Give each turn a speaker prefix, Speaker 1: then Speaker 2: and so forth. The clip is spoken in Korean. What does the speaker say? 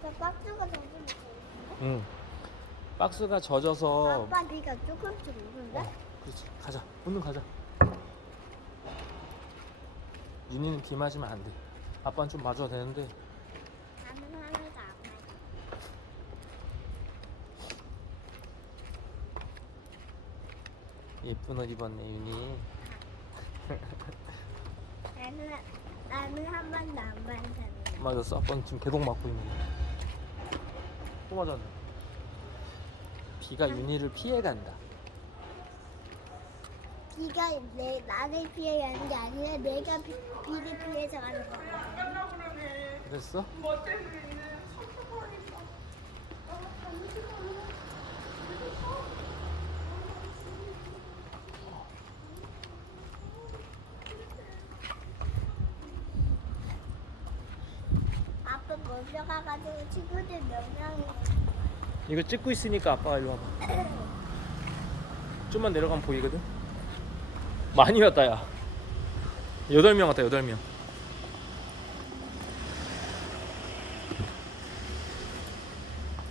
Speaker 1: 저 박스가 젖으면 되는데?
Speaker 2: 응. 박스가 젖어서.
Speaker 1: 아빠 네가 조금씩 오는데?
Speaker 2: 그렇지. 가자. 얼른 가자. 윤희는 비 맞으면 안 돼. 아빠는 좀 맞아야 되는데.
Speaker 1: 나는 하나도 안 맞아.
Speaker 2: 예쁜 옷 입었네 윤희.
Speaker 1: 나는 한 번도 안 맞았는데.
Speaker 2: 맞았어. 아빠는 지금 계속 맞고 있는 거야. 또 맞았네. 비가 윤희를 피해간다.
Speaker 1: 비가 나를 피해 가는 게 아니라 내가 비를 피해서 가는 거야.
Speaker 2: 그랬어?
Speaker 1: 아빠 먼저 가가지고 친구들 몇 명이
Speaker 2: 이거 찍고 있으니까 아빠가 일로 와봐. 좀만 내려가면 보이거든? 많이 왔다 야. 8명 왔다 8명.